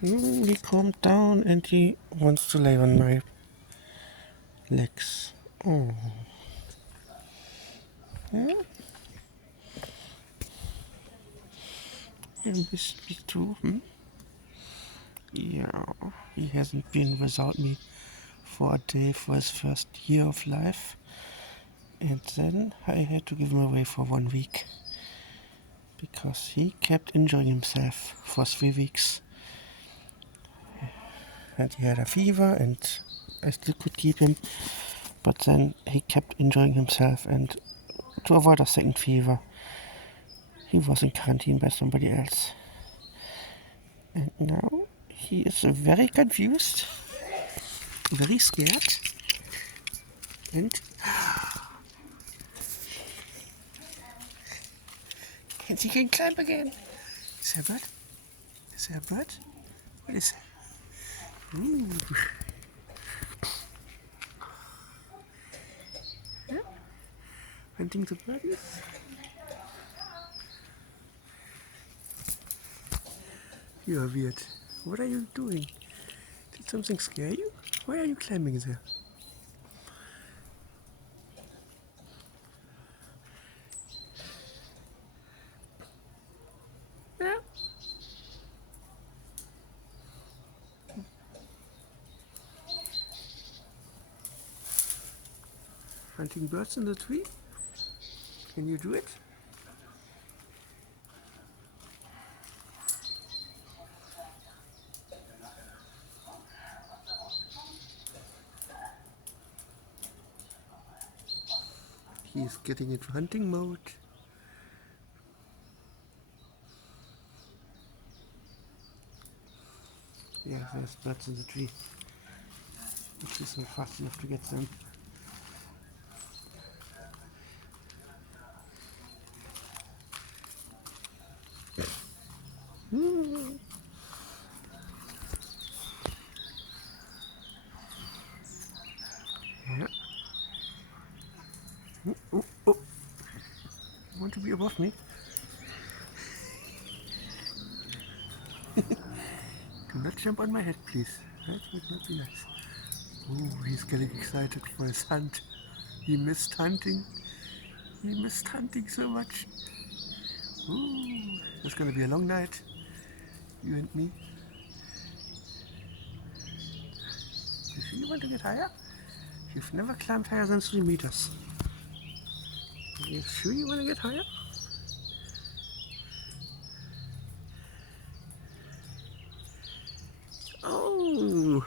He calmed down and he wants to lay on my legs. Oh. Yeah. He missed me too. Yeah, he hasn't been without me for a day for his first year of life. And then I had to give him away for 1 week. Because he kept enjoying himself for 3 weeks. And he had a fever and I still could keep him. But then he kept enjoying himself, and to avoid a second fever, he was in quarantine by somebody else. And now he is very confused, very scared, and he can climb again. Is there a bird? Is there a bird? What is it? Ooh. Yeah. Hunting the birdies. You are weird. What are you doing? Did something scare you? Why are you climbing there? Yeah. Hunting birds in the tree? Can you do it? He's getting into hunting mode. Yeah, there's birds in the tree. Which is not fast enough to get them. Yeah. Oh, oh. You want to be above me? Do not jump on my head, please. That would not be nice. Oh, he's getting excited for his hunt. He missed hunting. He missed hunting so much. Ooh, it's gonna be a long night. You and me. You sure you want to get higher? You've never climbed higher than 3 meters. Are you sure you want to get higher? Oh!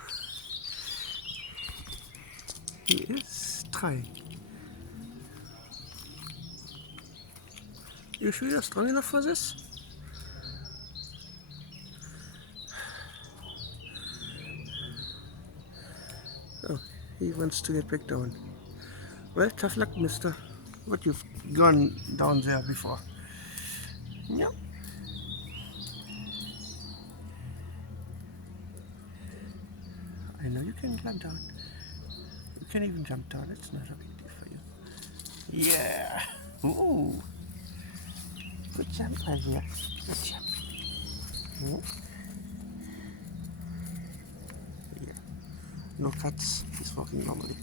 He is trying. You sure you're strong enough for this? Oh, he wants to get back down. Well, tough luck, mister. But you've gone down there before. Yeah. I know you can climb down. You can even jump down. It's not a big deal for you. Yeah. Ooh. Good jump, my dear. Good jump. Yeah. No cuts. He's walking normally.